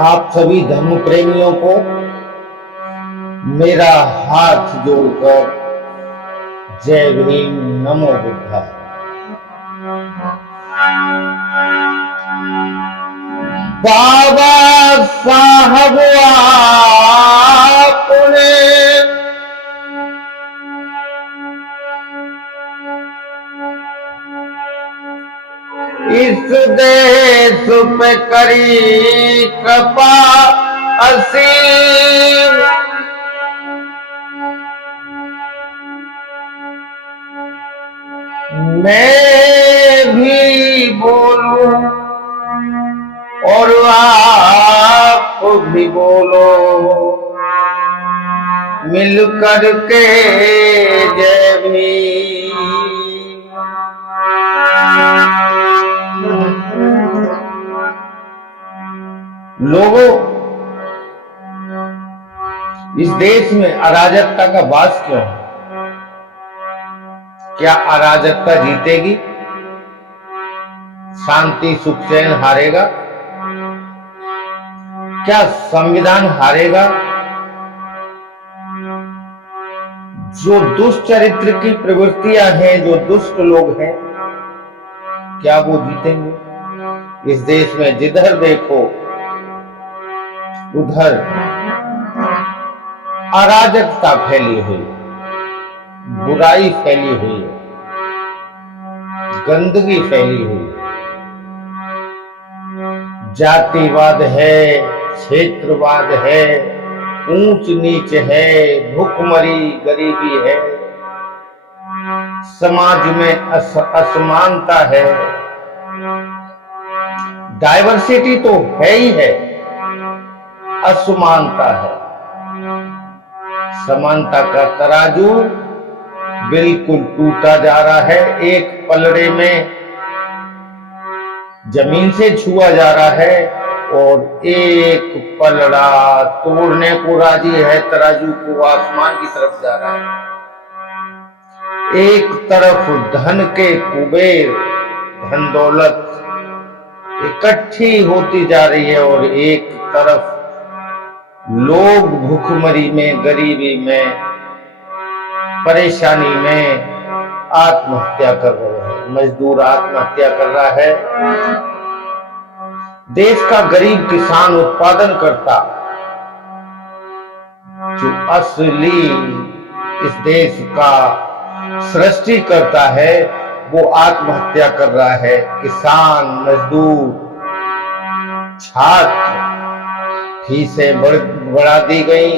आप सभी धर्म प्रेमियों को मेरा हाथ जोड़कर जय भीम, नमो बुद्धा। बाबा साहब आपने इस देश पे करी कृपा असीम। मैं भी बोलूं और आप भी बोलो, मिलकर के जय भीम। लोगों, इस देश में अराजकता का वास क्यों है? क्या अराजकता जीतेगी? शांति सुख चैन हारेगा? क्या संविधान हारेगा? जो दुष्चरित्र की प्रवृत्तियां हैं, जो दुष्ट लोग हैं, क्या वो जीतेंगे? इस देश में जिधर देखो उधर अराजकता फैली हुई, बुराई फैली हुई, गंदगी फैली हुई, जातिवाद है, क्षेत्रवाद है, ऊंच नीच है, भूखमरी गरीबी है, समाज में असमानता है। डाइवर्सिटी तो है ही है, असमानता है। समानता का तराजू बिल्कुल टूटा जा रहा है, एक पलड़े में जमीन से छुआ जा रहा है और एक पलड़ा तोड़ने को राजी है, तराजू को आसमान की तरफ जा रहा है। एक तरफ धन के कुबेर, धन दौलत इकट्ठी होती जा रही है और एक तरफ लोग भूखमरी में, गरीबी में, परेशानी में आत्महत्या कर रहे हैं। मजदूर आत्महत्या कर रहा है। देश का गरीब किसान, उत्पादन करता, जो असली इस देश का सृष्टि करता है, वो आत्महत्या कर रहा है। किसान, मजदूर, छात्र, फीसें बढ़ा दी गई,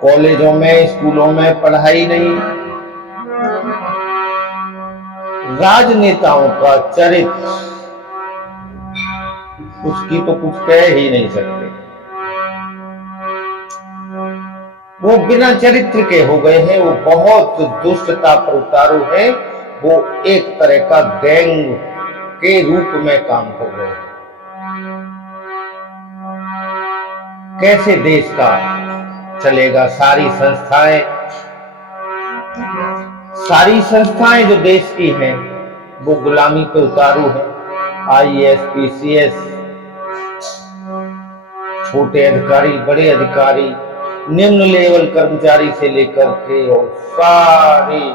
कॉलेजों में, स्कूलों में पढ़ाई नहीं। राजनेताओं का चरित्र, उसकी तो कुछ कह ही नहीं सकते। वो बिना चरित्र के हो गए हैं, वो बहुत दुष्टता पर उतारू है, वो एक तरह का गैंग के रूप में काम कर रहे हैं। कैसे देश का चलेगा? सारी संस्थाएं जो देश की हैं, वो गुलामी पे उतारू है। IAS, PCS, छोटे अधिकारी, बड़े अधिकारी, निम्न लेवल कर्मचारी से लेकर के और सारी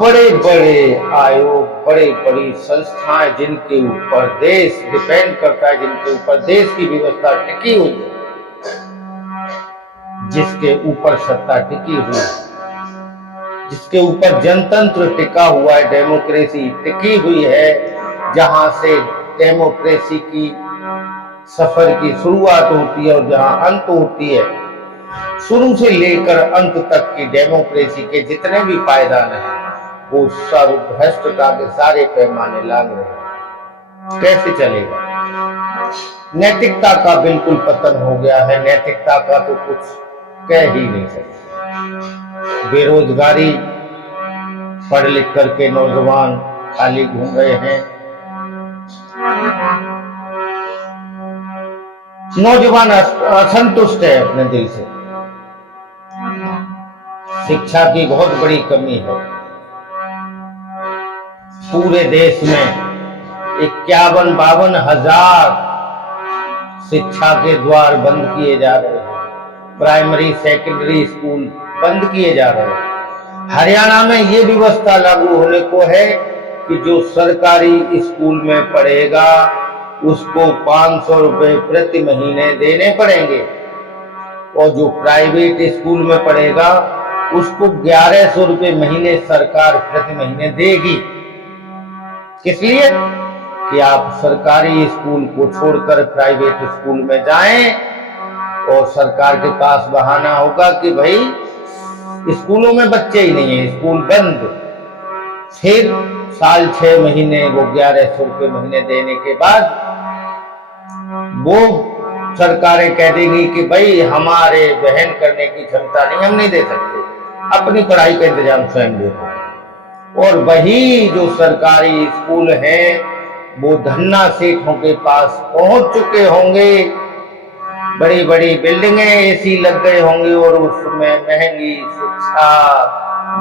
बड़े बड़े आयोग, बड़ी बड़ी संस्थाएं जिनके ऊपर देश डिपेंड करता है, जिनके ऊपर देश की व्यवस्था टिकी हुई है, जिसके ऊपर सत्ता टिकी हुई है, जिसके ऊपर जनतंत्र टिका हुआ है, डेमोक्रेसी टिकी हुई है, जहां से डेमोक्रेसी की सफर की शुरुआत होती है और जहां अंत होती है, शुरू से लेकर अंत तक की डेमोक्रेसी के जितने भी पायदान हैं, वो सब भ्रष्टता के सारे पैमाने लांग रहे हैं। कैसे चलेगा? नैतिकता का बिल्कुल पतन हो गया है। नैतिकता का तो कुछ कह ही नहीं सकते। बेरोजगारी, पढ़ लिख करके नौजवान खाली घूम रहे हैं। नौजवान असंतुष्ट है अपने दिल से। शिक्षा की बहुत बड़ी कमी है। पूरे देश में 51-52 हजार शिक्षा के द्वार बंद किए जा रहे हैं। प्राइमरी सेकेंडरी स्कूल बंद किए जा रहे हैं। हरियाणा में ये व्यवस्था लागू होने को है कि जो सरकारी स्कूल में पढ़ेगा उसको 500 रुपए प्रति महीने देने पड़ेंगे और जो प्राइवेट स्कूल में पढ़ेगा उसको 1100 रुपए महीने सरकार प्रति महीने देगी। किस लिए? कि आप सरकारी स्कूल को छोड़कर प्राइवेट स्कूल में जाएं और सरकार के पास बहाना होगा कि भाई स्कूलों में बच्चे ही नहीं है, स्कूल बंद। फिर साल 6 महीने वो 1100 रुपए महीने देने के बाद वो सरकारें कह देंगी कि भाई हमारे वहन करने की क्षमता नहीं, हम नहीं दे सकते, अपनी पढ़ाई का इंतजाम स्वयं देखो। और वही जो सरकारी स्कूल हैं वो धन्ना सेठों के पास पहुंच चुके होंगे, बड़ी बड़ी बिल्डिंगें एसी लग गए होंगे और उसमें महंगी शिक्षा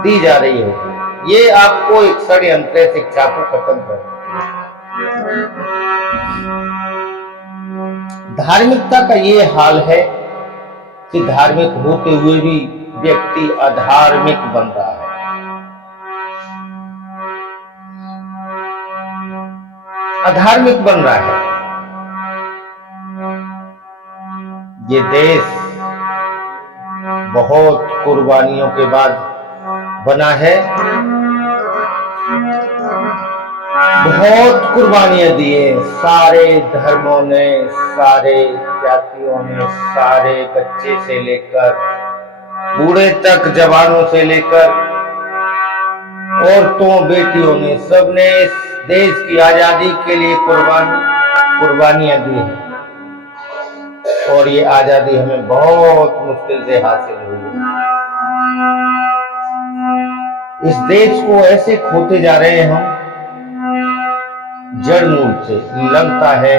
दी जा रही होगी। ये आपको एक षड्यंत्र शिक्षा को खत्म कर। धार्मिकता का ये हाल है कि धार्मिक होते हुए भी व्यक्ति अधार्मिक बन रहा है। अधार्मिक बन रहा है। ये देश बहुत कुर्बानियों के बाद बना है, बहुत कुर्बानियां दी है सारे धर्मों ने, सारे जातियों ने, सारे बच्चे से लेकर बूढ़े तक, जवानों से लेकर औरतों बेटियों ने, सबने इस देश की आजादी के लिए कुर्बानियां दी है और ये आजादी हमें बहुत मुश्किल से हासिल हुई है। इस देश को ऐसे खोते जा रहे हैं हम जड़ मूल से। लगता है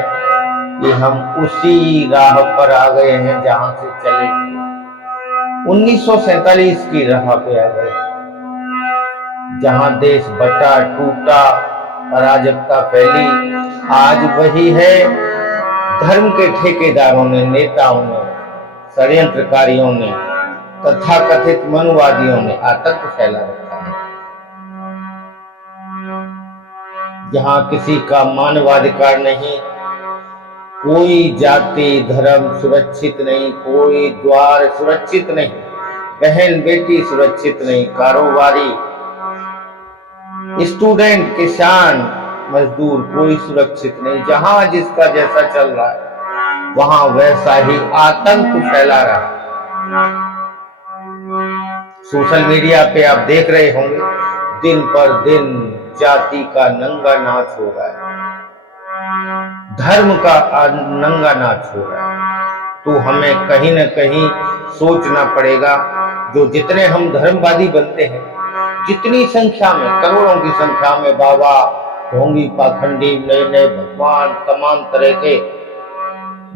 कि हम उसी राह पर आ गए हैं जहां से चले थे। 1947 की राह पे आ गए, जहां देश बटा टूटा, अराजकता फैली। आज वही है। धर्म के ठेकेदारों ने, नेताओं ने, षड्यंत्रकारियों ने, तथाकथित मनुवादियों ने आतंक फैला रखा है। जहां किसी का मानवाधिकार नहीं, कोई जाति धर्म सुरक्षित नहीं, कोई द्वार सुरक्षित नहीं, बहन बेटी सुरक्षित नहीं, कारोबारी, स्टूडेंट, किसान, मजदूर कोई सुरक्षित नहीं। जहां जिसका जैसा चल रहा है वहां वैसा ही आतंक फैला रहा है। सोशल मीडिया पे आप देख रहे होंगे, दिन पर दिन जाति का नंगा नाच हो रहा है, धर्म का नंगा नाच हो रहा है। तो हमें कहीं न कहीं सोचना पड़ेगा। जो जितने हम धर्मवादी बनते हैं, जितनी संख्या में, करोड़ों की संख्या में बाबा, ढोंगी, पाखंडी, नए नए भगवान, तमाम तरह के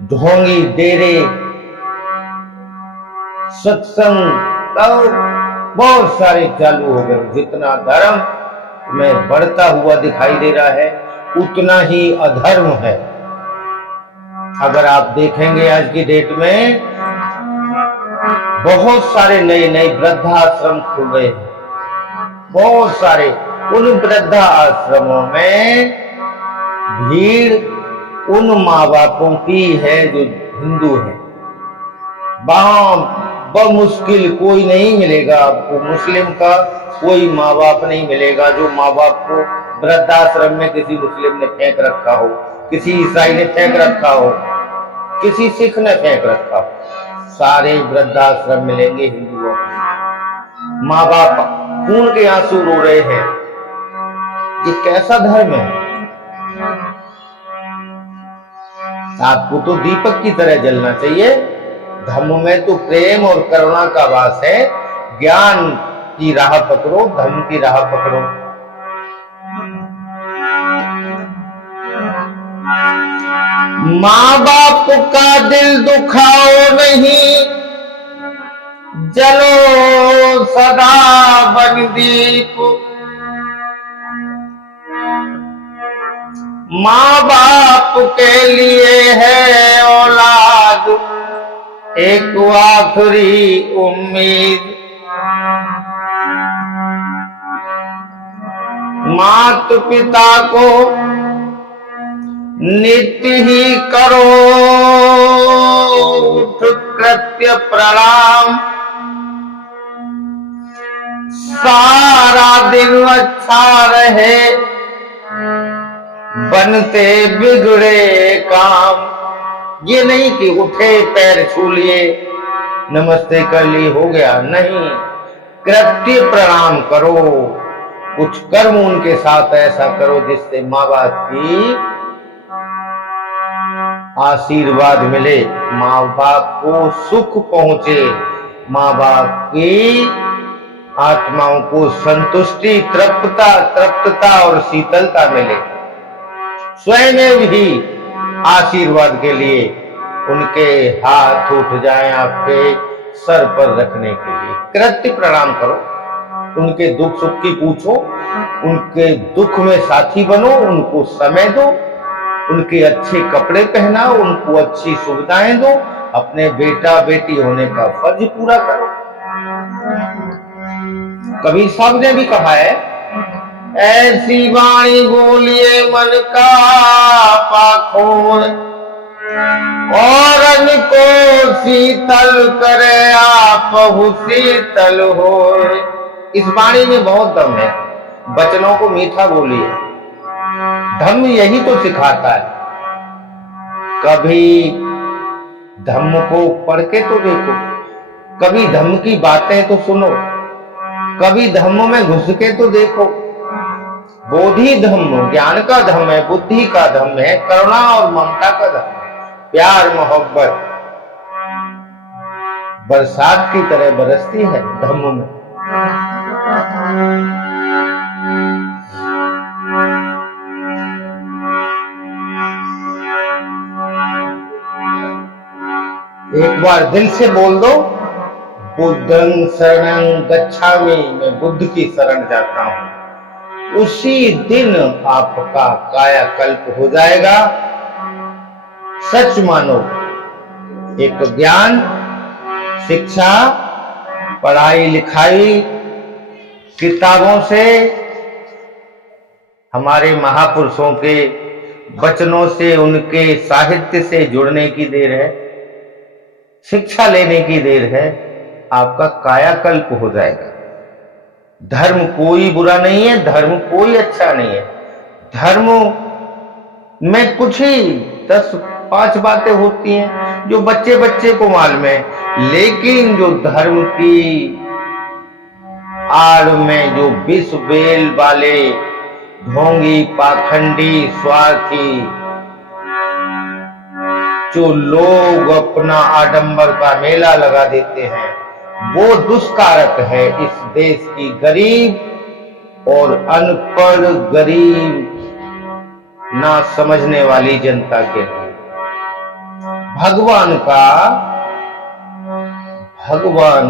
ढोंगी, डेरे, सत्संग बहुत सारे चालू हो गए। जितना धर्म में बढ़ता हुआ दिखाई दे रहा है उतना ही अधर्म है। अगर आप देखेंगे आज की डेट में बहुत सारे नए नए वृद्धाश्रम खुल रहे हैं, बहुत सारे। उन वृद्धा आश्रमों में भीड़ उन माँ बापों की है जो हिंदू है। वहां बमुश्किल कोई नहीं मिलेगा आपको, मुस्लिम का कोई माँ बाप नहीं मिलेगा जो माँ बाप को वृद्धाश्रम में किसी मुस्लिम ने फेंक रखा हो, किसी ईसाई ने फेंक रखा हो, किसी सिख ने फेंक रखा हो। सारे वृद्धाश्रम मिलेंगे हिंदुओं को। माँ बाप खून के आंसू रो रहे हैं। ये कैसा धर्म है? आपको तो दीपक की तरह जलना चाहिए। धर्म में तो प्रेम और करुणा का वास है। ज्ञान की राह पकड़ो, धर्म की राह पकड़ो। माँ बाप का दिल दुखाओ नहीं, जलो सदा बन दीप। माँ बाप के लिए है औलाद एक आखिरी उम्मीद। माता पिता को नित्य ही करो कृत्य प्रणाम। सारा दिन अच्छा रहे बनते बिगड़े काम। ये नहीं कि उठे पैर छू लिए नमस्ते कर ली हो गया, नहीं, कृत्य प्रणाम करो। कुछ कर्म उनके साथ ऐसा करो जिससे माँ बाप की आशीर्वाद मिले, माँ बाप को सुख पहुंचे, माँ बाप की आत्माओं को संतुष्टि, तृप्तता और शीतलता मिले। स्वयं भी आशीर्वाद के लिए उनके हाथ उठ जाएं आपके सर पर रखने के लिए। कृत्य प्रणाम करो, उनके दुख सुख की पूछो, उनके दुख में साथी बनो, उनको समय दो, उनके अच्छे कपड़े पहनाओ, उनको अच्छी सुविधाएं दो, अपने बेटा बेटी होने का फर्ज पूरा करो। कबीर साहब ने भी कहा है, ऐसी वाणी बोलिए मन का पाखोर और को शीतल करे आप शीतल हो। इस वाणी में बहुत दम है, वचनों को मीठा बोलिए। धर्म यही तो सिखाता है। कभी धम्म को पढ़ के तो देखो, कभी धम्म की बातें तो सुनो, कभी धम्म में घुस के तो देखो। बोधि धम्म ज्ञान का धम्म है, बुद्धि का धम्म है, करुणा और ममता का धम्म है। प्यार मोहब्बत बरसात की तरह बरसती है धम्म में। एक बार दिल से बोल दो, बुद्धं शरणं गच्छामि, मैं बुद्ध की शरण जाता हूं। उसी दिन आपका कायाकल्प हो जाएगा। सच मानो, एक ज्ञान, शिक्षा, पढ़ाई लिखाई, किताबों से, हमारे महापुरुषों के वचनों से, उनके साहित्य से जुड़ने की देर है, शिक्षा लेने की देर है, आपका कायाकल्प हो जाएगा। धर्म कोई बुरा नहीं है, धर्म कोई अच्छा नहीं है। धर्म में कुछ ही 10-5 बातें होती हैं जो बच्चे बच्चे को मालूम है, लेकिन जो धर्म की आड़ में जो विष बेल वाले ढोंगी, पाखंडी, स्वार्थी, जो लोग अपना आडंबर का मेला लगा देते हैं, वो दुष्कारक है इस देश की गरीब और अनपढ़, गरीब, ना समझने वाली जनता के लिए। भगवान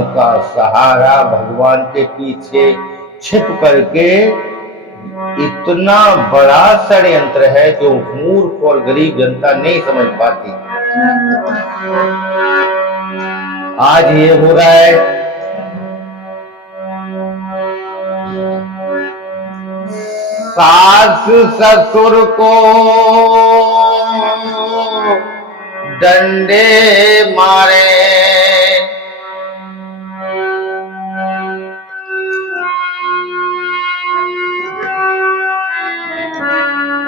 का सहारा, भगवान के पीछे छिप करके इतना बड़ा षड्यंत्र है जो मूर्ख और गरीब जनता नहीं समझ पाती। आज ये हो रहा है, सास ससुर को डंडे मारे,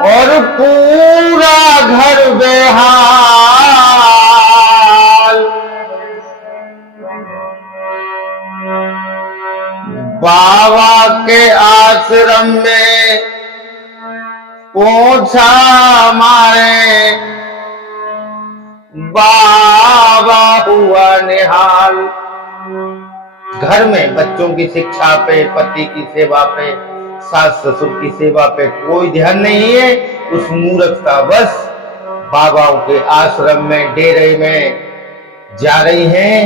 और पूरा घर बेहाल। बाबा के आश्रम में पोछा मारे, बाबा हुआ निहाल। घर में बच्चों की शिक्षा पे, पति की सेवा पे, सास ससुर की सेवा पे कोई ध्यान नहीं है। उस मूर्खता बस बाबाओं के आश्रम में, डेरे में जा रही हैं,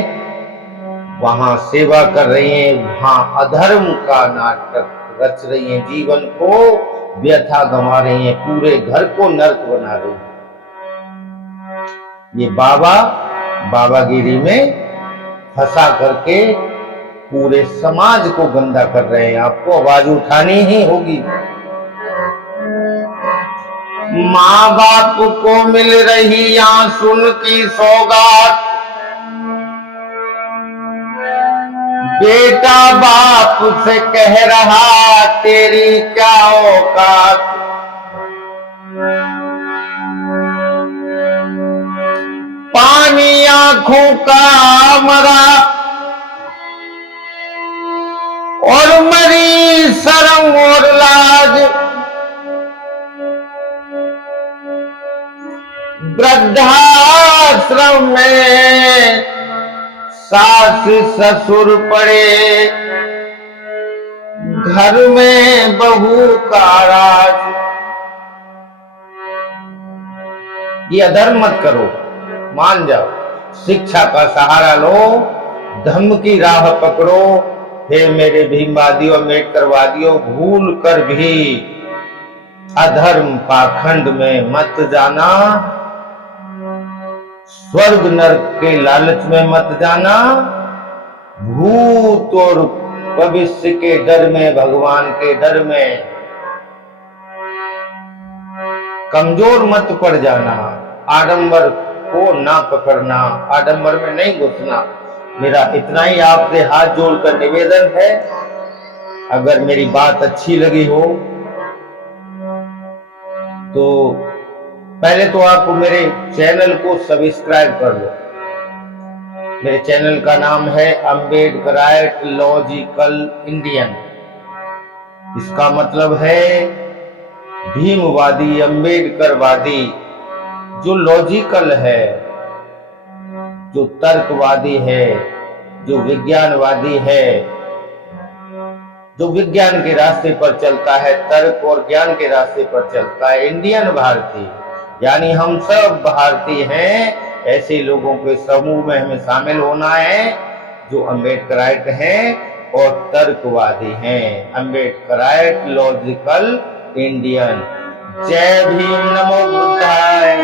वहां सेवा कर रही हैं, वहां अधर्म का नाटक रच रही हैं, जीवन को व्यथा गंवा रही हैं, पूरे घर को नर्क बना रही हैं। ये बाबागिरी में फंसा करके पूरे समाज को गंदा कर रहे हैं। आपको आवाज उठानी ही होगी। माँ बाप को मिल रही आंसू की सौगात, बेटा बाप से कह रहा तेरी क्या औकात। पानी आंखों का मरा और मरी शर्म और लाज, वृद्धाश्रम में सास ससुर पड़े, घर में बहू का राज। ये अधर्म मत करो, मान जाओ, शिक्षा का सहारा लो, धर्म की राह पकड़ो। हे मेरे भीमवादियों अम्बेडकरवादियों, भूल कर भी अधर्म पाखंड में मत जाना, स्वर्ग नरक के लालच में मत जाना, भूत और भविष्य के डर में, भगवान के डर में कमजोर मत पड़ जाना, आडंबर को ना पकड़ना, आडंबर में नहीं घुसना। मेरा इतना ही आपसे हाथ जोड़कर निवेदन है। अगर मेरी बात अच्छी लगी हो तो पहले तो आप मेरे चैनल को सब्सक्राइब कर लो। मेरे चैनल का नाम है अम्बेडकराइट लॉजिकल इंडियन। इसका मतलब है भीमवादी, अम्बेडकरवादी, जो लॉजिकल है, जो तर्कवादी है, जो विज्ञानवादी है, जो विज्ञान के रास्ते पर चलता है, तर्क और ज्ञान के रास्ते पर चलता है, इंडियन भारतीय, यानी हम सब भारतीय हैं। ऐसे लोगों के समूह में हमें शामिल होना है जो अम्बेडकराइट हैं और तर्कवादी हैं। Ambedkarite logical Indian. जय भीम, नमो बुद्धाय।